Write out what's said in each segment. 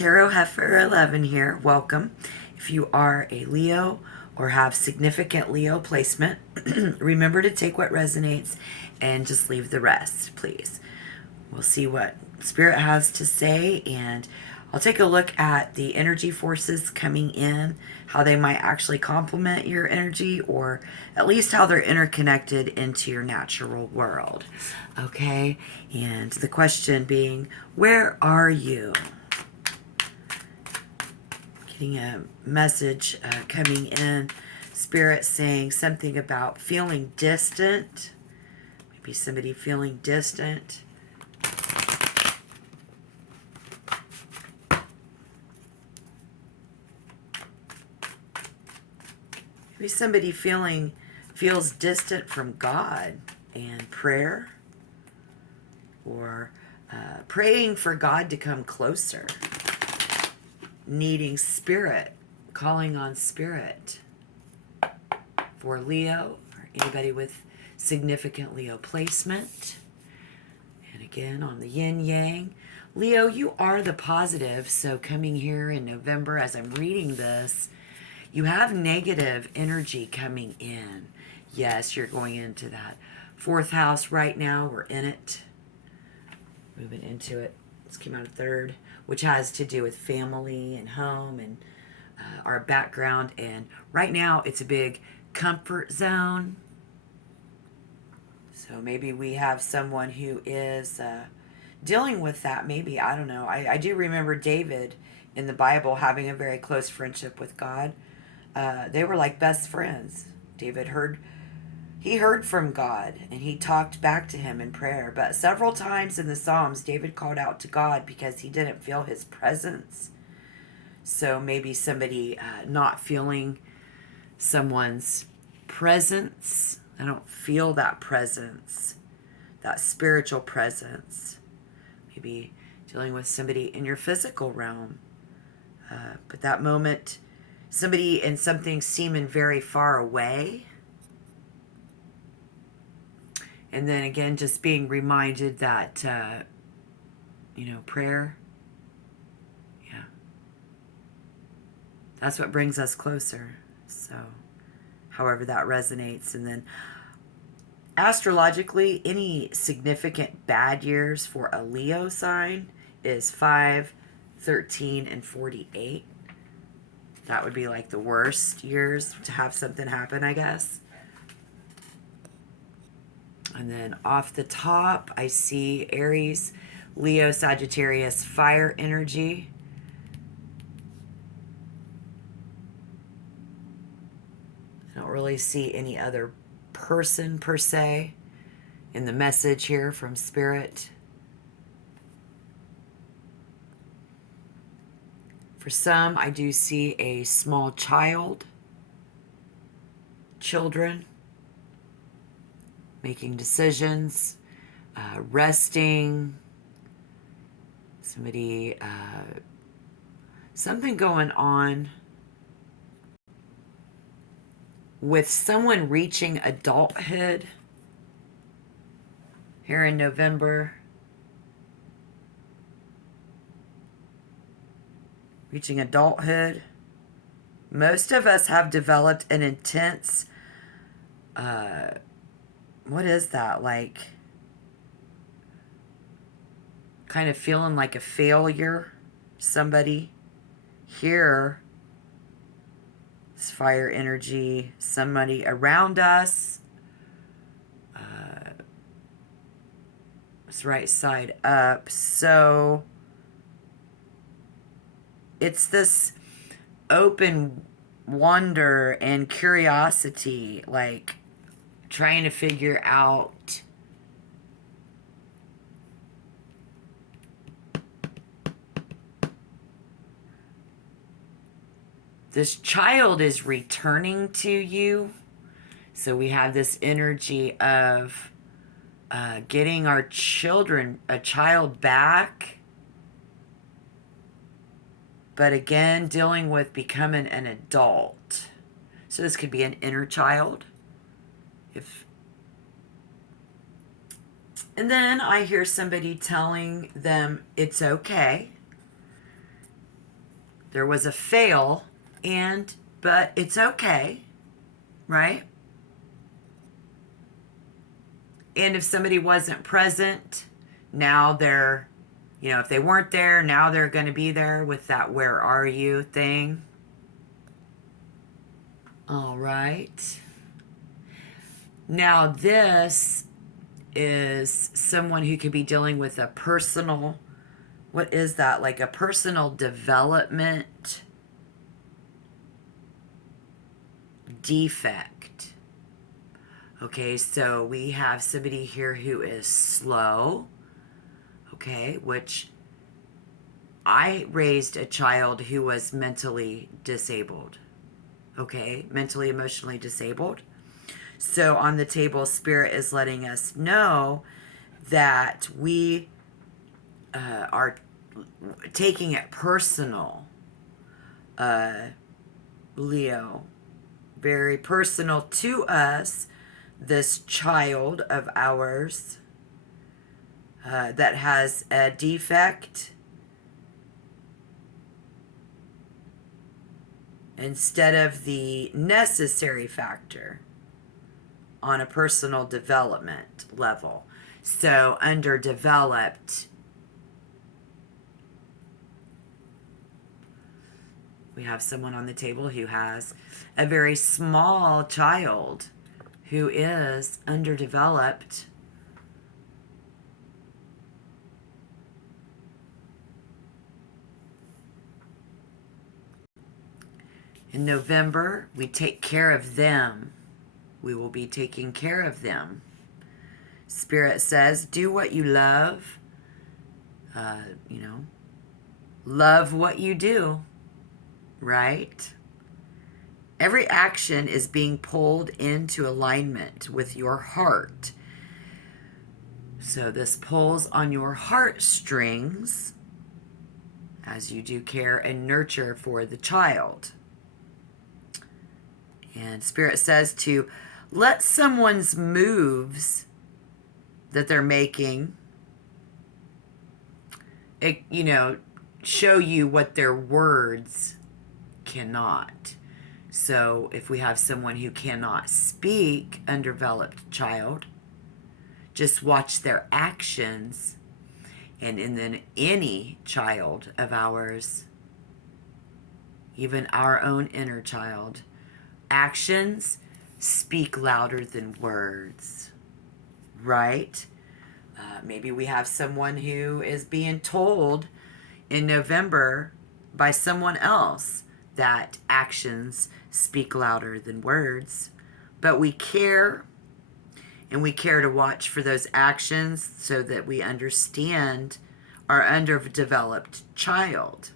Tarot Heifer 11 here. Welcome. If you are a Leo or have significant Leo placement, remember to take what resonates and just leave the rest, please. We'll see what Spirit has to say, and I'll take a look at the energy forces coming in, how they might actually complement your energy, or at least how they're interconnected into your natural world. Okay? And the question being, where are you? Getting a message coming in, Spirit saying something about feeling distant. Maybe somebody feeling distant. Maybe somebody feels distant from God and prayer, or praying for God to come closer, needing Spirit, calling on Spirit. For Leo, or anybody with significant Leo placement. And again, on the yin yang, Leo, you are the positive. So coming here in November, as I'm reading this, you have negative energy coming in. Yes, you're going into that fourth house right now. We're in it. Moving into it. This came out of third, which has to do with family and home and our background. And right now, it's a big comfort zone. So maybe we have someone who is dealing with that. Maybe, I don't know. I do remember David in the Bible having a very close friendship with God. They were like best friends. David heard from God, and he talked back to him in prayer. But several times in the Psalms, David called out to God because he didn't feel his presence. So maybe somebody not feeling someone's presence. I don't feel that presence, that spiritual presence. Maybe dealing with somebody in your physical realm. But that moment, somebody and something seeming very far away. And then again, just being reminded that, prayer, yeah, that's what brings us closer. So, however that resonates. And then, astrologically, any significant bad years for a Leo sign is 5, 13, and 48. That would be like the worst years to have something happen, I guess. And then off the top, I see Aries, Leo, Sagittarius, fire energy. I don't really see any other person per se in the message here from Spirit. For some, I do see a small child, children, making decisions, resting, somebody, something going on with someone reaching adulthood here in November. Reaching adulthood. Most of us have developed an intense, what is that? Like, kind of feeling like a failure. Somebody here. It's fire energy. Somebody around us. It's right side up. So it's this open wonder and curiosity, like trying to figure out this child is returning to you. So we have this energy of getting our a child back. But again, dealing with becoming an adult. So this could be an inner child. And then I hear somebody telling them it's okay. There was a fail, but it's okay, right? And if somebody wasn't present, now they're, if they weren't there, now they're going to be there with that "where are you" thing. All right. Now, this is someone who could be dealing with a personal, what is that? Like a personal development defect. Okay, so we have somebody here who is slow. Okay, which I raised a child who was mentally disabled. Okay, mentally, emotionally disabled. So on the table, Spirit is letting us know that we are taking it personal. Leo, very personal to us, this child of ours that has a defect. Instead of the necessary factor on a personal development level. So underdeveloped. We have someone on the table who has a very small child who is underdeveloped. In November, we take care of them. We will be taking care of them. Spirit says, do what you love. Love what you do, right? Every action is being pulled into alignment with your heart. So this pulls on your heartstrings as you do care and nurture for the child. And Spirit says to let someone's moves that they're making, show you what their words cannot. So if we have someone who cannot speak, undeveloped child, just watch their actions. And then any child of ours, even our own inner child, actions speak louder than words, right? Maybe we have someone who is being told in November by someone else that actions speak louder than words, but we care, and we care to watch for those actions so that we understand our underdeveloped child.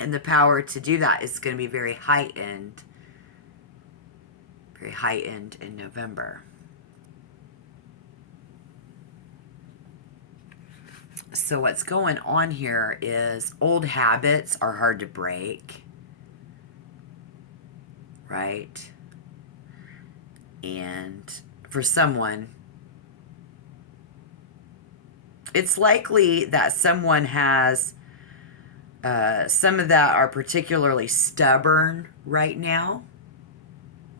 And the power to do that is going to be very heightened in November. So what's going on here is old habits are hard to break, right? And for someone, it's likely that someone has some of that are particularly stubborn right now,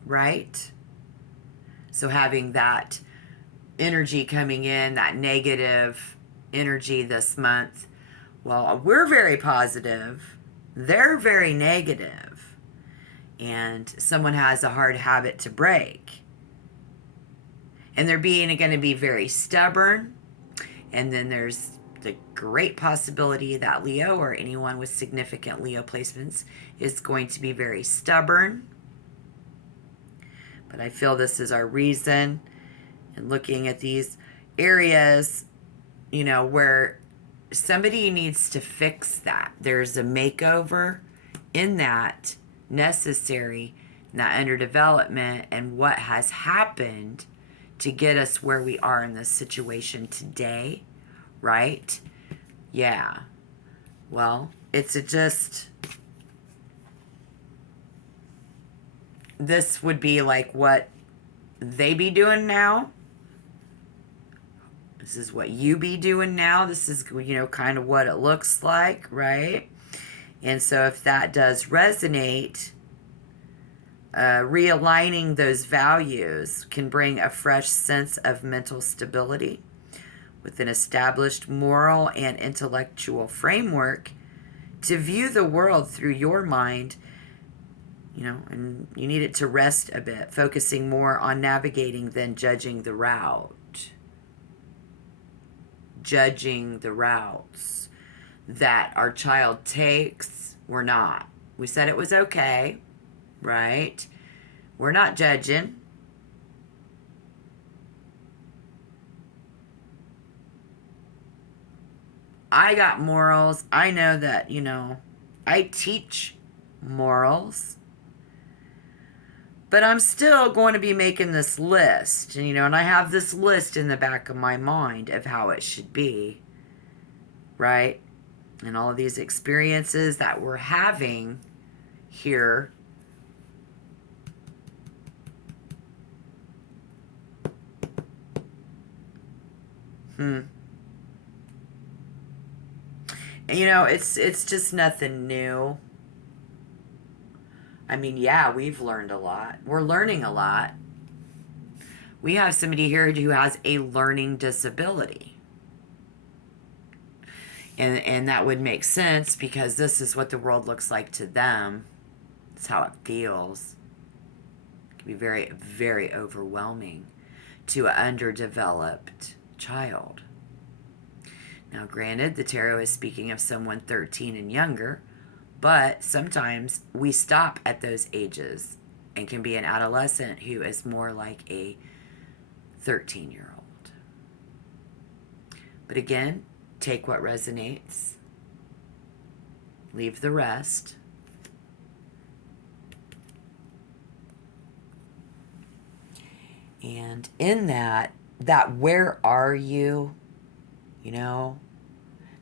right? So having that energy coming in, that negative energy this month, well, we're very positive, they're very negative, and someone has a hard habit to break. And they're going to be very stubborn. And then there's the great possibility that Leo or anyone with significant Leo placements is going to be very stubborn. But I feel this is our reason. And looking at these areas, where somebody needs to fix that. There's a makeover in that necessary, in that underdevelopment, and what has happened to get us where we are in this situation today, right? Yeah. Well, this would be like what they be doing now. This is what you be doing now. This is, kind of what it looks like, right? And so if that does resonate, realigning those values can bring a fresh sense of mental stability with an established moral and intellectual framework to view the world through your mind, and you need it to rest a bit, focusing more on navigating than judging the route. Judging the routes that our child takes, we're not. We said it was okay, right? We're not judging. I got morals. I know that, I teach morals. But I'm still going to be making this list, and I have this list in the back of my mind of how it should be, right? And all of these experiences that we're having here. It's just nothing new. I mean, yeah, we've learned a lot. We're learning a lot. We have somebody here who has a learning disability. And that would make sense because this is what the world looks like to them. It's how it feels. It can be very, very overwhelming to an underdeveloped child. Now, granted, the tarot is speaking of someone 13 and younger, but sometimes we stop at those ages and can be an adolescent who is more like a 13-year-old. But again, take what resonates, leave the rest. And in that where are you,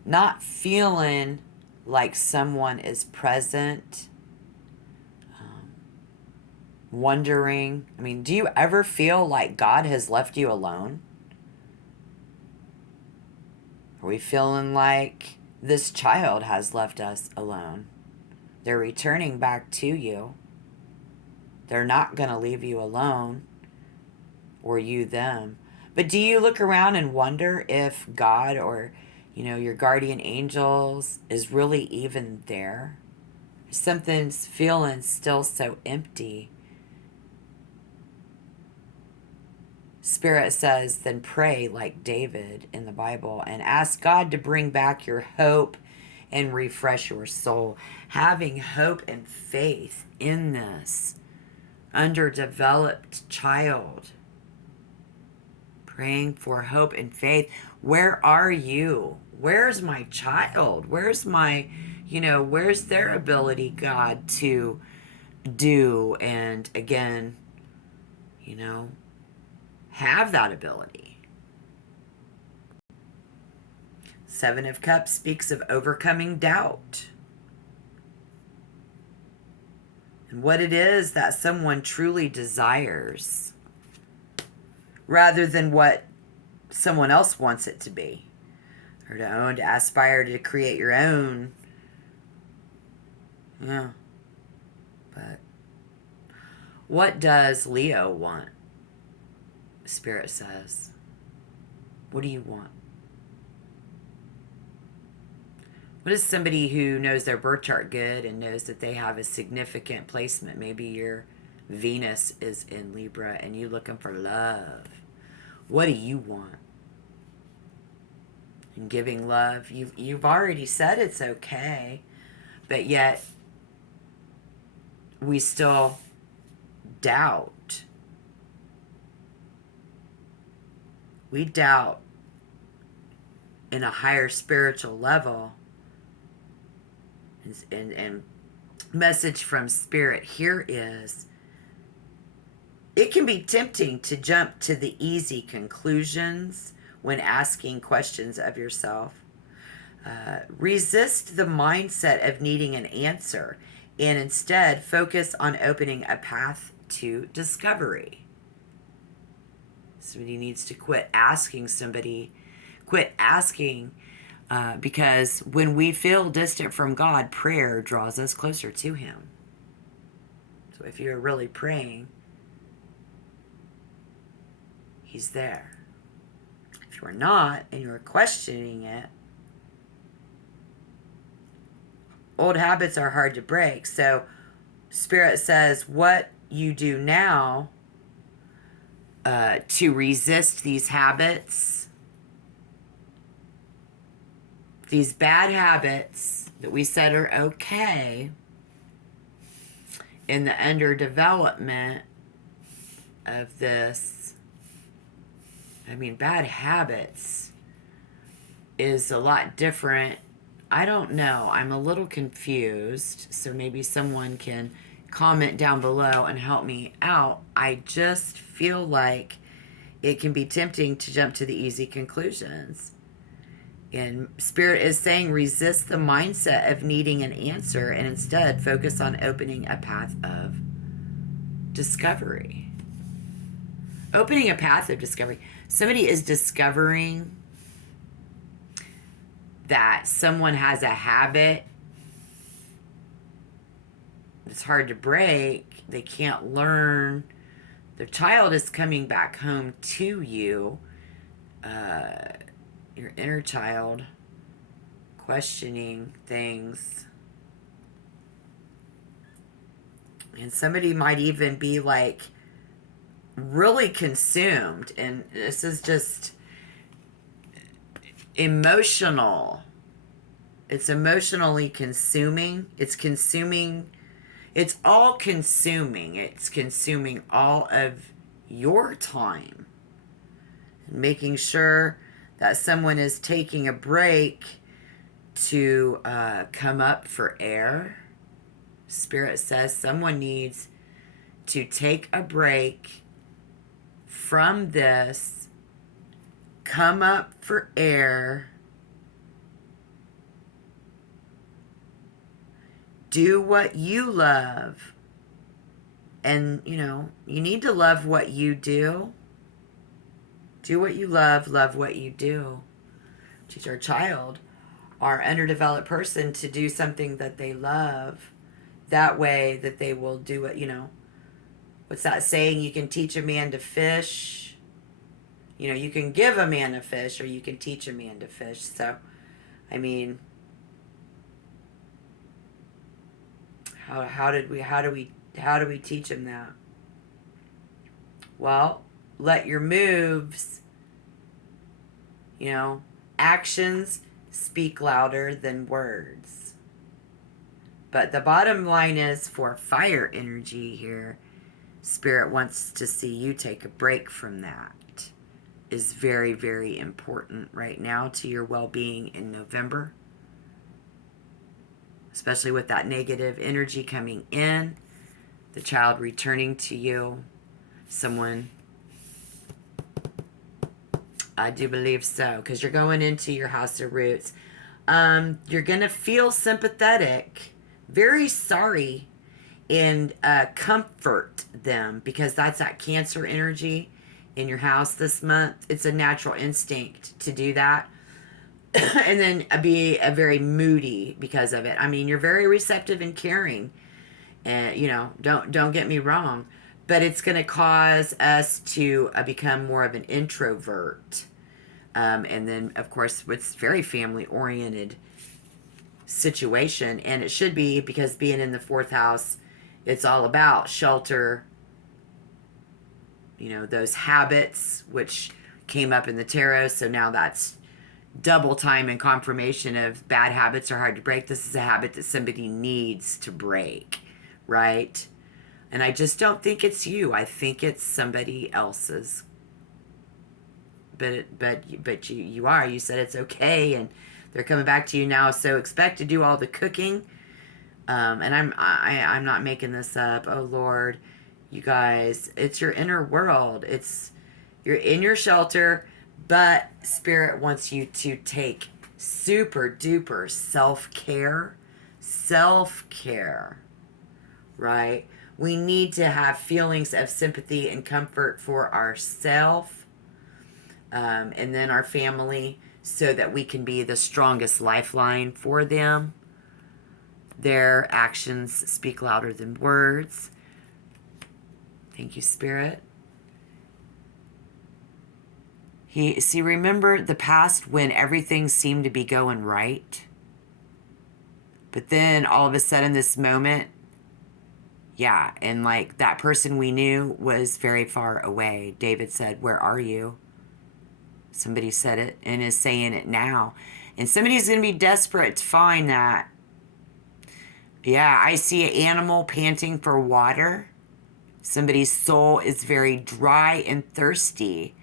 not feeling like someone is present, wondering. I mean, do you ever feel like God has left you alone? Are we feeling like this child has left us alone? They're returning back to you. They're not going to leave you alone, or you them. But do you look around and wonder if God or, your guardian angels is really even there? Something's feeling still so empty. Spirit says, then pray like David in the Bible and ask God to bring back your hope and refresh your soul. Having hope and faith in this underdeveloped child. Praying for hope and faith. Where are you? Where's my child? Where's my, where's their ability, God, to do and again, have that ability? Seven of Cups speaks of overcoming doubt. And what it is that someone truly desires rather than what someone else wants it to be. Or to own, to aspire to create your own. Yeah. But what does Leo want? Spirit says. What do you want? What is somebody who knows their birth chart good and knows that they have a significant placement? Maybe your Venus is in Libra and you're looking for love. What do you want? And giving love, you've already said it's okay, but yet we still doubt. We doubt in a higher spiritual level. And message from Spirit here is, it can be tempting to jump to the easy conclusions when asking questions of yourself. Resist the mindset of needing an answer and instead focus on opening a path to discovery. Somebody needs to quit asking Because when we feel distant from God, prayer draws us closer to Him. So if you're really praying, He's there. If you're not and you're questioning it, old habits are hard to break. So Spirit says what you do now to resist these habits, these bad habits that we said are okay in the underdevelopment of this. I mean, bad habits is a lot different. I don't know. I'm a little confused. So maybe someone can comment down below and help me out. I just feel like it can be tempting to jump to the easy conclusions. And Spirit is saying resist the mindset of needing an answer and instead focus on opening a path of discovery. Opening a path of discovery. Somebody is discovering that someone has a habit that's hard to break. They can't learn. Their child is coming back home to you. Your inner child questioning things. And somebody might even be like really consumed. And this is just emotional. It's emotionally consuming. It's consuming. It's all consuming. It's consuming all of your time. And making sure that someone is taking a break to come up for air. Spirit says someone needs to take a break from this, come up for air, do what you love. And, you need to love what you do. Do what you love what you do. Teach our child, our underdeveloped person, to do something that they love. That way that they will do it, what's that saying? You can teach a man to fish. You can give a man a fish or you can teach a man to fish. So, I mean, how do we teach him that? Well, let your moves, actions speak louder than words. But the bottom line is, for fire energy here, Spirit wants to see you take a break from that. Is very, very important right now to your well-being in November. Especially with that negative energy coming in, the child returning to you, someone, I do believe so, because you're going into your house of roots. You're going to feel sympathetic, very sorry, and comfort them, because that's that Cancer energy in your house this month. It's a natural instinct to do that. And then be a very moody because of it. I mean, you're very receptive and caring, and don't get me wrong, but it's going to cause us to become more of an introvert. And then, of course, it's very family oriented situation, and it should be, because being in the fourth house, it's all about shelter. Those habits which came up in the tarot. So now that's double time and confirmation of bad habits are hard to break. This is a habit that somebody needs to break, right? And I just don't think it's you. I think it's somebody else's. But you are. You said it's okay, and they're coming back to you now. So expect to do all the cooking. And I'm not making this up. Oh Lord, you guys, it's your inner world. You're in your shelter. But Spirit wants you to take super duper self-care, right? We need to have feelings of sympathy and comfort for ourselves, and then our family, so that we can be the strongest lifeline for them. Their actions speak louder than words. Thank you, Spirit. Remember the past when everything seemed to be going right? But then all of a sudden, this moment, yeah, and like that person we knew was very far away. David said, "Where are you?" Somebody said it and is saying it now. And somebody's going to be desperate to find that. Yeah, I see an animal panting for water. Somebody's soul is very dry and thirsty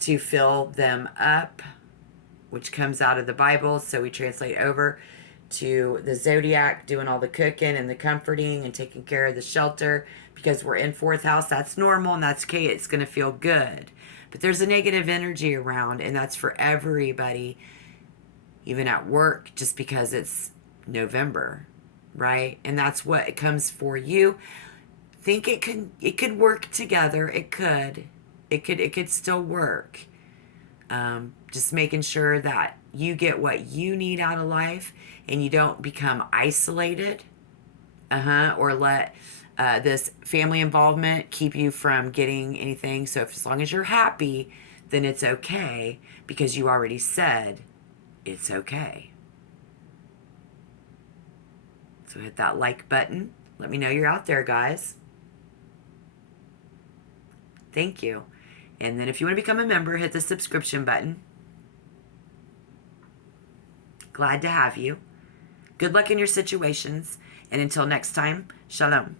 to fill them up, which comes out of the Bible. So we translate over to the zodiac, doing all the cooking and the comforting and taking care of the shelter, because we're in fourth house. That's normal and that's okay. It's going to feel good. But there's a negative energy around, and that's for everybody, even at work, just because it's November, right? And that's what it comes for you. Think it could work together. It could still work. Just making sure that you get what you need out of life and you don't become isolated, or let this family involvement keep you from getting anything. So as long as you're happy, then it's okay, because you already said it's okay. So hit that like button. Let me know you're out there, guys. Thank you. And then if you want to become a member, hit the subscription button. Glad to have you. Good luck in your situations. And until next time, shalom.